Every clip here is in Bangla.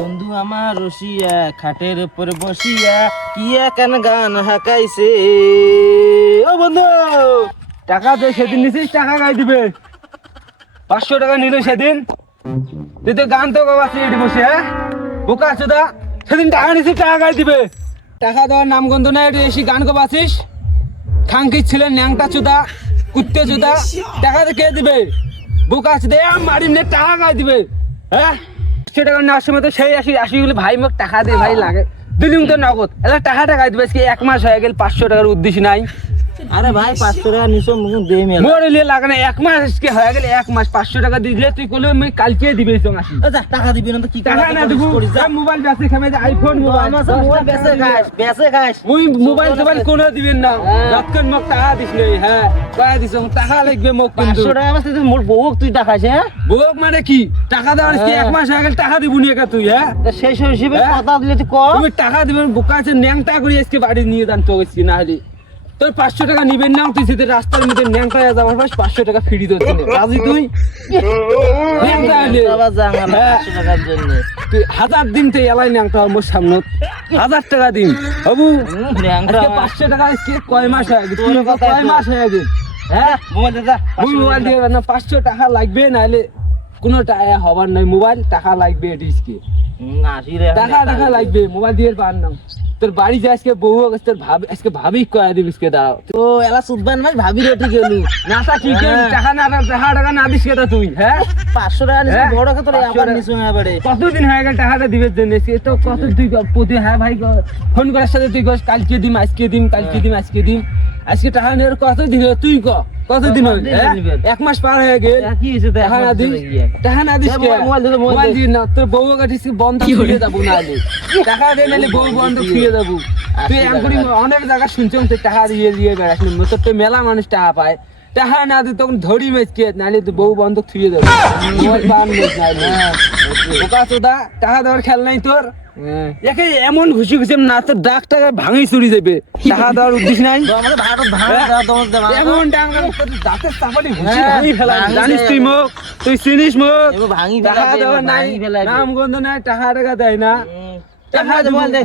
বন্ধু আমার রসিয়া খাটের উপর বসিয়া কি কেন গান হাকাইছে। ও বন্ধু, টাকা দে, সেদিন নিছিস টাকা গাই দিবে। 500 টাকা নিল সেদিন, তুই তো গান তো গাওয়াছিস এটি বসে। হ্যাঁ বোকা চোদা, সেদিন টাকা নিছিস টাকা গাই দিবে। টাকা দেওয়ার নাম গন্ধ না, এটি এসে গান গাওয়াছিস। খাঙ্কি ছিলেন ন্যাংটা চোদা, কুত্তে চোদা, টাকা দিয়ে কে দিবে? বোকা চোদা মারি নে টাকা গাই দিবে। হ্যাঁ 100 টাকা নেওয়ার সময় তো সেই আসি বলে ভাই মোক টাকা দে ভাই লাগে দিলিম তো নগদ। এলা টাকা গাই দিবে। আজকে 1 মাস হয়ে গেল 500 টাকার উদ্দেশ্য নাই। আরে ভাই 500 টাকা নিছো মুখ দে মেলা মোরে লিয়ে লাগে না, 1 মাস আজকে হয়ে গেল। 1 মাস 500 টাকা দিলে তুই কইলে আমি কালকে দিবে তো আসি। আচ্ছা টাকা দিবি না তো কি টাকা না দিব, মোবাইল বেচে খামে যে আইফোন মোবাইল মোবাইল বেচে খাস মুই মোবাইল কোন দিবেন না, যতক্ষণ মোক টাকা দিস নাই। হ্যাঁ কয়া দিছ টাকা লাগবে মোক। 500 টাকা আছে তুই মোর বউক তুই টাকাস। হ্যাঁ বউক মানে কি টাকা দেওয়ার কি 1 মাস হয়ে গেল টাকা দিবনি একা তুই। হ্যাঁ সেই হিসেবে কথা দিলে তুই ক তুমি টাকা দিবেন। বোকা আছে ন্যাংটা করে আজকে বাড়ি নিয়ে যান তো আজকে, না হলে তোর 500 টাকা নিবেন না। তুই যদি রাস্তার মধ্যে ন্যাংটা হয়ে যাওয়ার পর 500 টাকা ফ্রি দিতে রাজি তুই। ন্যাংটা হলে বাবা জাঙ্গা 500 টাকার জন্য তুই 1000 দিন তো এলাই ন্যাংটা মোর সামনে 1000 টাকা দিন হবু। আজকে 500 টাকা আজকে কয় মাস হয়ে গেছে? কয় মাস হয়ে গেছে? হ্যাঁ মোবাইল দাদা মুই মোবাইল দিয়ে না 500 টাকা লাগবে, নাহলে কোনো টাকা হবার নাই। মোবাইল টাকা লাগবে এটিসকে, টাকা লাগবে। মোবাইল দিয়ে পার না। তোর বাড়ি যা আজকে বউ আজকে ভাবি আজকে ভাবি কয়া দিবি আজকে দাও তো এলা সুদবান ভাই ভাবি রে ঠিক গেলু নাটা ঠিক টাকা না টাকা না দিস কেটা তুই। হ্যাঁ 500 টাকা নিছ হ্যাঁ, বড় কথা 500 আবার নিছ না বাড়ে কতদিন হয়ে গেল টাকাটা দিবে জন্য তো কত তুই প্রতি। হ্যাঁ ভাই ফোন করার সাথে তুই কস কালকে দিম আজকে দিম কালকে দিম আজকে দিম। আজকে টাকা নেওয়ার কতদিন হলো তুই ক কতদিন হলো? 1 মাস পার হয়ে গেল কি হইছে তো টাকা না দিস, টাকা না দিস কে? মোবাইল দিস না, তোর বউ কাটিস বন্ধ ফিরে যাবো না হলে। টাকা দে নাহলে বউ বন্ধ ফিরে যাবো। তুই এমনি অনেক জায়গা শুনছো তুই টাকা দিয়ে দিয়ে বেড়াস, তোর তো মেলা মানুষ টাকা পায়। টাকা না দিই তখন ধরি মেচকে, নাহলে তুই বউ বন্ধ ফিরে যাবো। মোবাইল পান নাইলে বোকা চোদা, টাকা দেওয়ার খেয়াল নাই তোর। একে এমন ঘুষি ঘুষি না তোর দাগ টাকা ভাঙি চুরি যাবে। টাকা দেওয়ার উদ্দেশ্য নাই। আমাদের ভাড়া ভাড়া দমক দে এমন ডাঙ্গা তোর দাঁতের চাপাটি ঘুষি ভাঙি ফেলা। জানিস তুই মোক, তুই চিনিস মোক। এবার ভাঙি টাকা ফেলা দেওয়ার নাই, নাম গন্ধ নাই, টাকা টাকা দেয় না।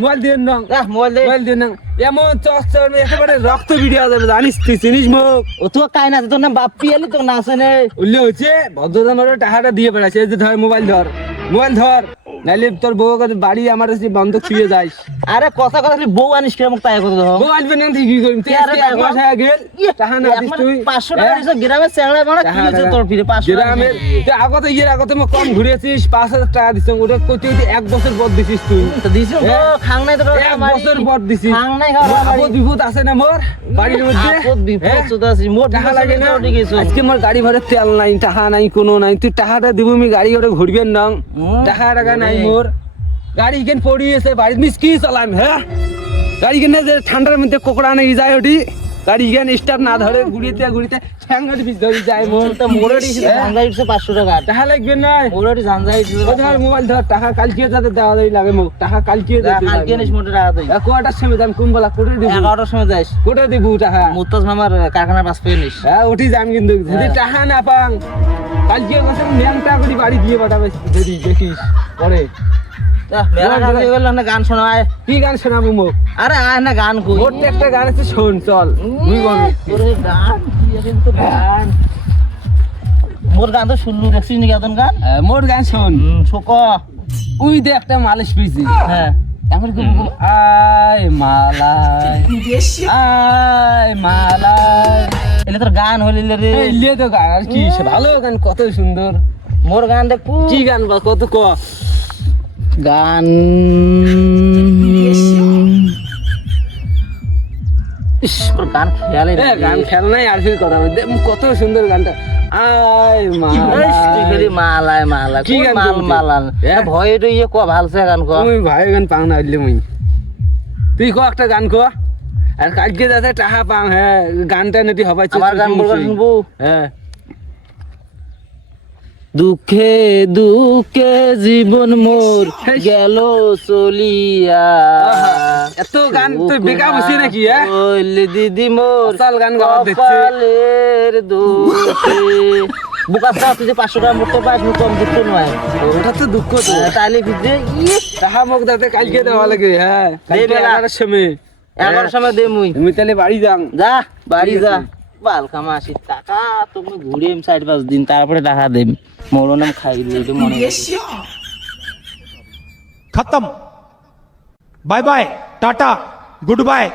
মোবাইল দিয়ে নাও, মোবাইল দিয়ে নাও। এমন চচ্চর একেবারে রক্ত ভিডিও যাবে। জানিস তুই চিনিস মোক। ও তো কাই না তোর না বাপ পিয়ালি তো নাচে নে উল্লে হচ্ছে ভদ্রতার টাকাটা দিয়ে বেড়াচ্ছে। এই যে ধর মোবাইল ধর, মোবাইল ধর, নাহলে তোর বউ বাড়ি আমার বন্ধ ফিরে যাইস। আরে কথা কথা বউ আনিস কিরম তাই কথা তো বউ আসবে না তুই কি করবি? তুই আজকে 1 মাস হয়ে গেল টাকা না দিস তুই। 500 টাকা নিছ গ্রামের চেংড়া মানে কি হইছে তোর ফিরে 500 টাকা গ্রামের তুই আগতে আগতে মোক কম ঘুরেছিস। 5000 টাকা দিস ওটা কইতে 1 বছর পর দিছিস তুই। তো দিছ তো খাং নাই তো 1 বছর পর দিছিস। খাং নাই খাওয়া আপদ বিপদ আছে না মোর বাড়ির মধ্যে? আপদ বিপদ তো আছে মোর টাকা লাগে না। ঠিক আছে আজকে মোর গাড়ি ভরে তেল নাই, টাকা নাই, কোনো নাই। তুই টাকাটা দিব আমি গাড়ি করে ঘুরবেন না। টাকা নাই মোর। গাড়ি কেন পড়িয়েছে বাড়ির মিস কি চালাম? হ্যাঁ গাড়ি কেন যে ঠান্ডার মধ্যে কোকড়া নেই যায় ওটি গাড়ি কেন স্টার্ট না ধরে ঘুরিতে ঘুরিতে ঠ্যাঙ্গাটি বিষ ধরে যায় মোর। তো মোরে দিছে জানজাই দিছে 500 টাকা টাকা লাগবে না। মোরে জানজাই দিছে ও ধর মোবাইল ধর, টাকা কালকে যাতে দেওয়া দেই লাগে মোক। টাকা কালকে কালকে নিস মোরে টাকা দেই কোয়াটার সময় যাম কুম্বলা কোটে দিব। 11টার সময় যাইস কোটে দিব টাকা মুত্তাজ মামার কারখানার পাশ পেয়ে নিস হ্যাঁ ওটি যাম। কিন্তু যদি টাকা না পাং কালকে বছর ন্যাংটা করে বাড়ি দিয়ে পাঠাবে যদি দেখিস পরে। মেলা গান দিয়ে গেল না গান শোনায় কি গান শোনাবো মোক? আরে আয় না গান কই ওর তো একটা গান আছে, শোন চল তুই বল। তোর গান কি আছে তো গান মোর গান তো শুনলু দেখছিস নি গান গান মোর গান শোন। ছোক উই দে একটা মালিশ পিছি। হ্যাঁ এখন কি আয় মালাই আয় মালাই। এলে তোর গান হইলে রে এই লিয়ে তো গান আর কি ভালো গান, কত সুন্দর। মোর গান দেখ কি গান বা কত ক গান ইস মোর গান খেয়ালে রে গান খেল নাই আর ফির কথা বলতে কত সুন্দর গানটা। আয় মালাই মালায় মালা কি গান মাল করবি? মালান ভয় তো ইয়ে ক ভালছে গান ক তুই ভাই গান পাং না হইলে মুই তুই ক একটা গান ক। আর কালকে যাতে টাকা পাং। হ্যাঁ গানটা নেটি হবাই আমার গান বলবা শুনবো হ্যাঁ। দুঃখে দুঃখে জীবন মোর গেল চলিয়া এত গান তুই বেকা বসি নাকি? হ্যাঁ বললি দিদি মোর আসল গান গাওয়া দেখছে। কপালের দোষে বোকাসটা তুই যে 500 টাকা মুক্ত পাস মুখ কম দুঃখ নয় ওটা তো দুঃখ তো তাহলে ফিরে টাকা মুখ দাতে কালকে দেওয়া লাগে হ্যাঁ দে বেলা। 11টার সময় 11 সময় দে মুই তুমি তাহলে বাড়ি যান যা বাড়ি ঠিক যা আছে। বাল কামা আসি টাকা তুমি ঘুরিয়ে 4-5 দিন তারপরে টাকা দেব মোড়ো নাম খাই দিলে মনে खत्म bye bye tata good bye